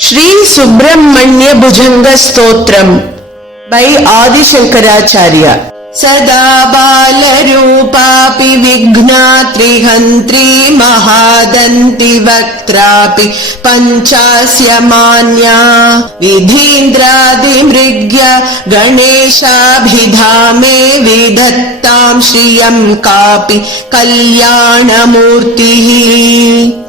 Sri Subramanya Bhujanga Stotram by Adi Shankaracharya. Sada Balarupapi Vignatri Hantri Mahadanti Vaktrapi Panchasya Manya Vidhindradi Mrigya Ganesha Bhidhame Vidattam Shriyam Kapi Kalyana Murtihi.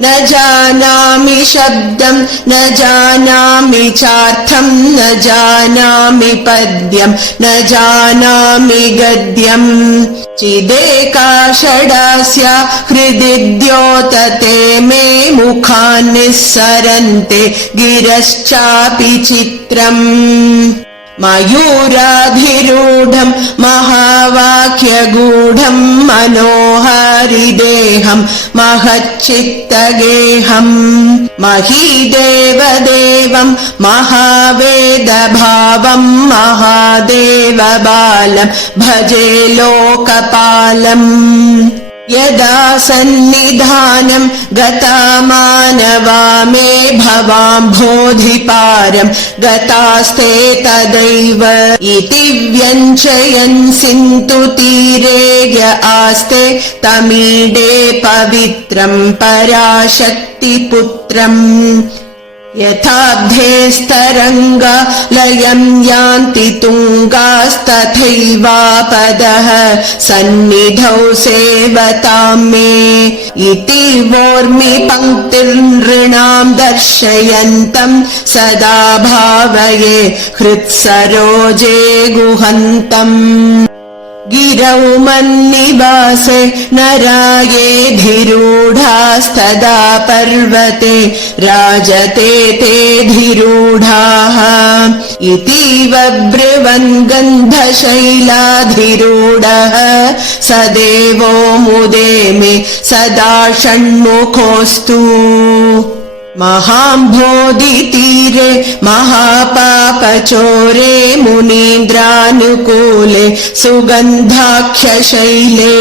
न जानामि शब्दं न जानामि चार्थं न जानामि पद्यं न जानामि गद्यं चिदेकाषडास्य हृदि द्योतते मे मुखान् निस्सरन्ते गिरश्चापि चित्रम् मयूराधिरूढं महावाक्यगूढं मनोहारिदेहं महच्चित्तगेहं महीदेवदेवं महावेदभावं महादेवबालं भजे लोकपालम् यदा सन्निधानं गता मानवा मे भवाम्भोधिपारं गतास्ते तदैव इति व्यञ्जयन् सिन्धुतीरे य आस्ते तमीडे पवित्रं पराशक्तिपुत्रम् यथाब्धेस्तरङ्गा लयं यान्ति तुङ्गास्तथैवापदः सन्निधौ सेवतां मे इति वोर्मि पङ्क्तिर्नृणां दर्शयन्तं सदा भावये हृत्सरोजे गुहन्तम् गिरौ मन्निवासे नरायेऽधिरूढास्तदा पर्वते राजते तेऽधिरूढाः इतीव ब्रुवन् गन्धशैलाधिरूढः स देवो मुदे मे सदा षण्मुखोऽस्तु महाम्भोधितीरे महापापचोरे मुनीन्द्रानुकूले सुगन्धाख्यशैले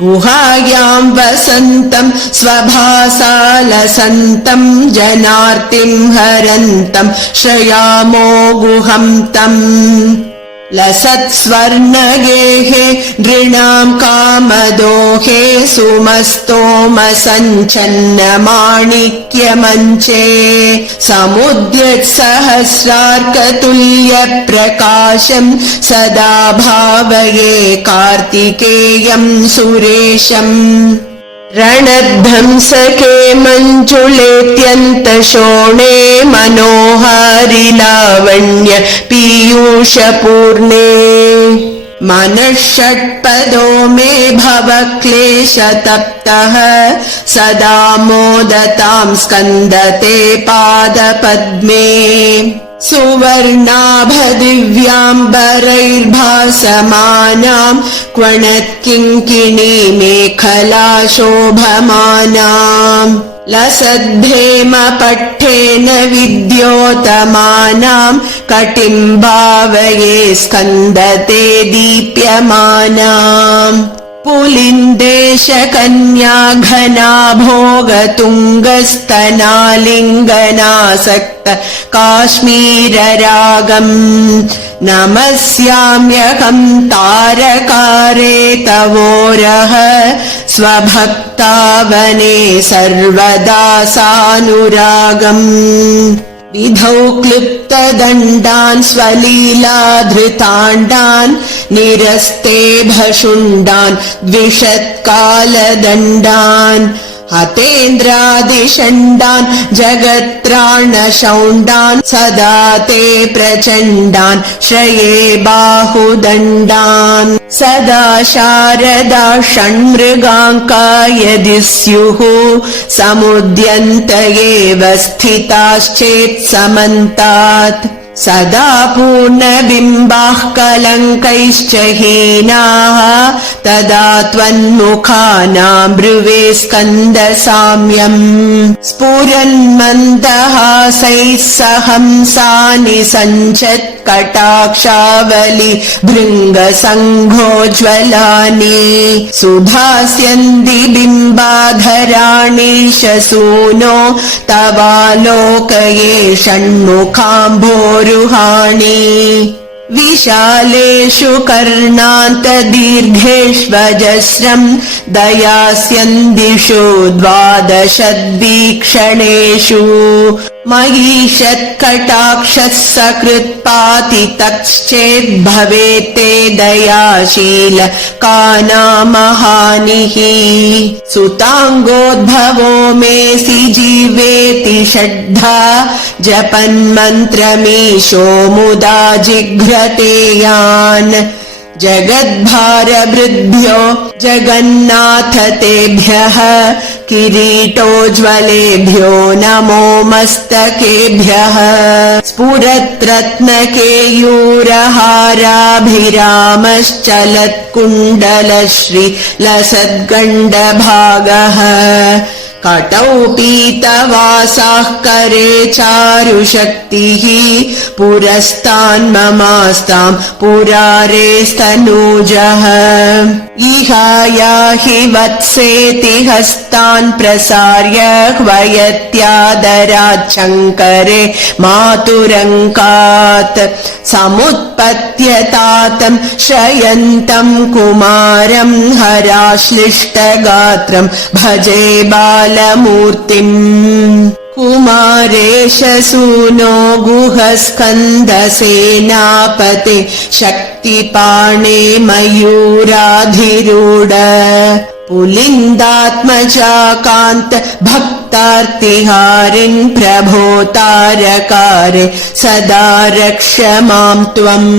गुहायां वसन्तं स्वभासालसन्तं जनार्तिं हरन्तं श्रयामो गुहं तम् लसत्स्वर्णगेहे नृणां कामदोहे सुमस्तोमसञ्छन्नमाणिक्यमञ्चे समुद्यत्सहस्रार्कतुल्यप्रकाशं सदा भावये कार्तिकेयं सुरेशम् रणध्वंसके मञ्जुलेत्यन्तशोणे मनोहारि लावण्य पीयूषपूर्णे मनः षट्पदो मे भव क्लेशतप्तः सदा मोदतां स्कन्दते पादपद्मे सुवर्णाभदिव्याम्बरैर्भासमानां क्वणत्किङ्किणी मेखला शोभमानां लसद्भेमपट्टेन विद्योतमानां कटिं भावये स्कन्दते दीप्यमानाम् पुलिन्देशकन्या घना भोगतुङ्गस्तनालिङ्गनासक्त काश्मीररागम् नमस्याम्यहं तारकारे तवोरः स्वभक्तावने सर्वदा सानुरागम् विधौ क्लृप्तदण्डान् स्वलीलाधृताण्डान् निरस्ते भशुण्डान् द्विषत्कालदण्डान् हतेन्द्रादिषण्डान् जगत्त्राणशौण्डान् सदा ते प्रचण्डान् श्रये बाहुदण्डान् सदा शारदा षण्मृगाङ्का यदि स्युः समुद्यन्त एव स्थिताश्चेत् समन्तात् सदा पूर्णबिम्बाः कलङ्कैश्च हीनाः तदा त्वन्मुखानां ब्रुवे स्कन्दसाम्यम् स्फुरन्मन्दहासैः सहंसानि सञ्चत् कटाक्षावलि भृङ्गसङ्घोज्ज्वलानि सुधास्यन्ति बिम्बाधराणि शसूनो तवालोकये षण्मुखाम्भोरुहाणि विशालेषु कर्णान्तदीर्घेष्वजस्रम् दयास्यन्दिषु द्वादशद्वीक्षणेषु महीषत्कटाक्षः सकृत्पातितश्चेद्भवेत्ते दयाशील कानामहानिः सुताङ्गोद्भवो मेऽसि जीवेति षड्धा जपन्मन्त्रमीशो मुदा जिघ्रते यान् जगद्भारवृद्भ्यो जगन्नाथ तेभ्यः किरीटोज्ज्वलेभ्यो नमो मस्तकेभ्यः स्फुरत्रत्नकेयूरहाराभिरामश्चलत्कुण्डलश्रीलसद्गण्डभागः कटौ पीतवासाः करे चारुशक्तिः पुरस्तान्ममास्ताम् पुरारेस्तनूजः इहायाहि वत्सेति हस्तान् प्रसार्य ह्वयत्यादराच्छङ्करे मातुरङ्कात् समुत्पत्यतातम् शयन्तम् कुमारम् हराश्लिष्टगात्रम् भजे बालमूर्तिम् कुमारेश सूनो गुहस्कन्दसेनापते शक्तिपाणे मयूराधिरूढ पुलिन्दात्मजाकान्त भक्तार्तिहारिन् प्रभो तारकारे सदा रक्ष माम् त्वम्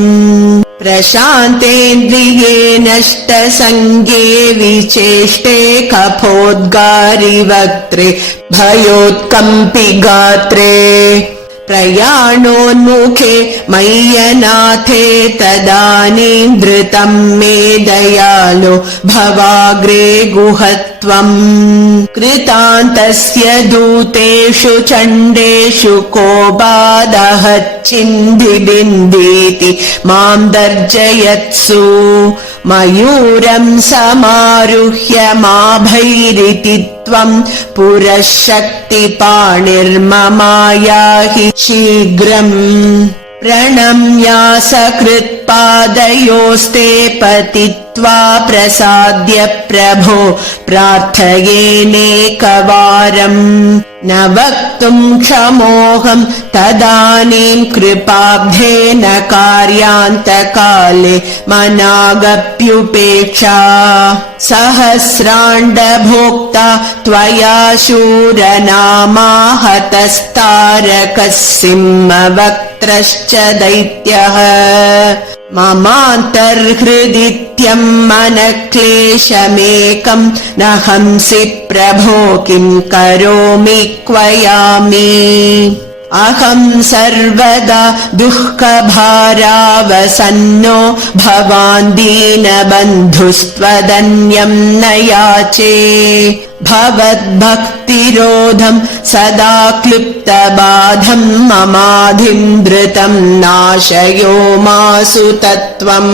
प्रशान्तेन्द्रियेणष्टसङ्गे विचेष्टे कफोद्गारिवक्त्रे भयोत्कम्पि गात्रे प्रयाणोन्मुखे मय्यनाथे तदानीं धृतं मे दयालो भवाग्रे गुहत्वम् कृतान्तस्य दूतेषु चण्डेषु को बाधहच्छिन्दिबिन्दीति मां दर्जयत्सु मयूरं समारुह्य माभैरिति त्वम् पुरः शक्तिपाणिर्ममायाहि शीघ्रम् प्रणम्यासकृत्पादयोस्ते पतित्वा प्रसाद्य प्रभो प्रार्थयेनेकवारम् न वक्तुम् क्षमोऽहम् तदानीं कृपाब्धेन कार्यान्तकाले मनागप्युपेक्षा सहस्राण्डभोक्ता त्वया शूरनामा हतस्तारकः सिंहवक्त्रश्च दैत्यः ममान्तर्हृदित्यम् मनक्लेशमेकम् न हंसि प्रभो किं करोमि क्वयामि अहम् सर्वदा दुःखभारावसन्नो भवान् दीनबन्धुस्त्वदन्यम् न याचे भवद्भक्तिरोधम् सदा क्लृप्तबाधम् ममाधिम् धृतम् नाशयो मासु तत्त्वम्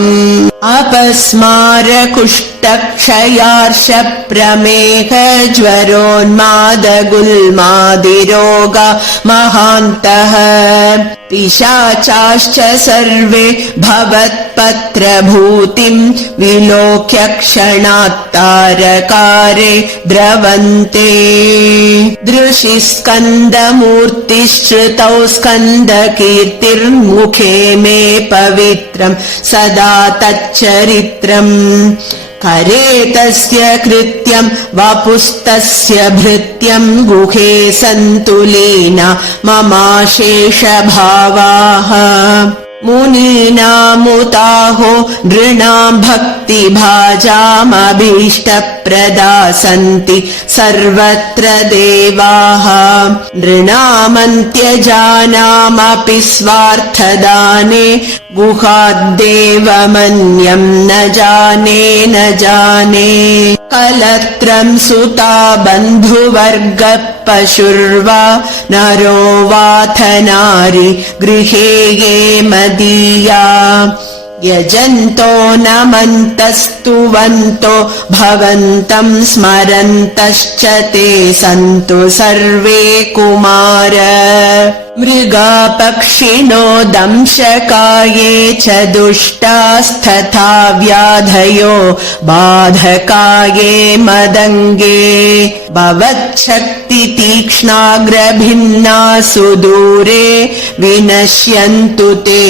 अपस्मारकुष्ठक्षयार्षप्रमेह ज्वरोन्मादगुल्मादिरोगा महान्तः पिशाचाश्च सर्वे भवत्पत्रभूतिम् विलोक्य क्षणात्तारकारे द्रवन्ते दृशि स्कन्दमूर्तिश्रुतौ स्कन्दकीर्तिर्मुखे मे पवित्रम् सदा तच्चरित्रम् करे तस्य कृत्यम् वपुस्तस्य भृत्यम् गुहे सन्तुलीना ममाशेषभावाः मुनीनामुताहो नृणाम् भक्तिभाजामभीष्टप्रदा सन्ति सर्वत्र देवाः नृणामन्त्यजानामपि स्वार्थदाने गुहाद्देवमन्यम् न जाने कलत्रं सुता बन्धुवर्गः पशुर्वा नरो वाथ नारी गृहे ये मदीया यजन्तो नमन्तस्तुवन्तो भवन्तं स्मरन्तश्च ते सन्तु सर्वे कुमार मृगापक्षिणो दंशकाये च दुष्टास्तथा व्याधयो बाधकाये मदङ्गे भवच्छक्ति तीक्ष्णाग्रभिन्ना सुदूरे विनश्यन्तु ते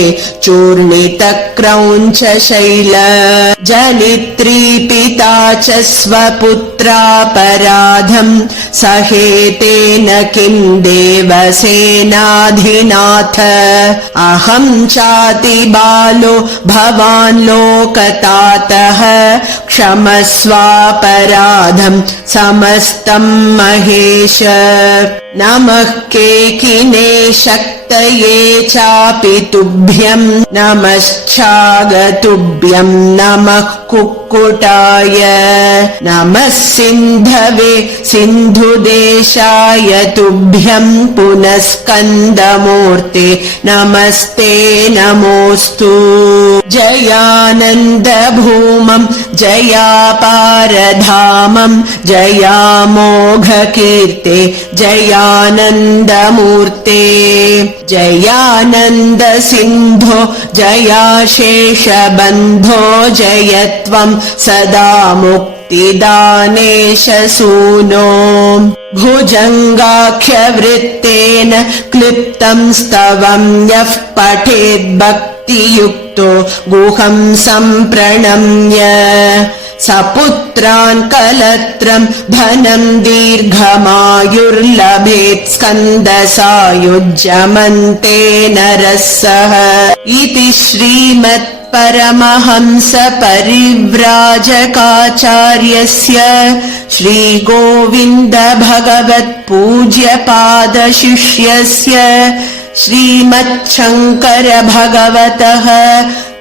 चूर्णितक्रौञ्च शैल जनित्री पिता च स्वपुत्रापराधम् सहेतेन किं देवसेनाधिनाथ अहं चाति बालो भवान् लोकतातः क्षमस्वापराधम् समस्तं महेश नमः केकिने शक्तये चापि तुभ्यं नमश्चागतुभ्यं नमः कुक्कुटाय नमः सिन्धवे सिन्धुदेशाय तुभ्यं पुनस्कन्दमूर्ते नमस्ते नमोऽस्तु जयानन्दभूमं जयापारधामं जयामोघकीर्ते जयानन्दमूर्ते जयानन्दसिन्धो जयाशेषबन्धो जयत्वं सदा मुक्तिदानेश सूनो भुजङ्गाख्यवृत्तेन क्लिप्तं स्तवं यः पठेद्भक्तियुक्तो गुहं सम्प्रणम्य सपुत्रान् कलत्रं धनं दीर्घमायुर्लभेत् स्कन्दसायुज्यमन्ते नरः सह इति श्रीमत्परमहंस परिव्राजकाचार्यस्य श्रीगोविन्द भगवत्पूज्यपादशिष्यस्य श्रीमच्छङ्कर भगवतः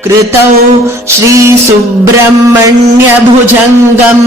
कृतौ श्रीसुब्रह्मण्यभुजङ्गम्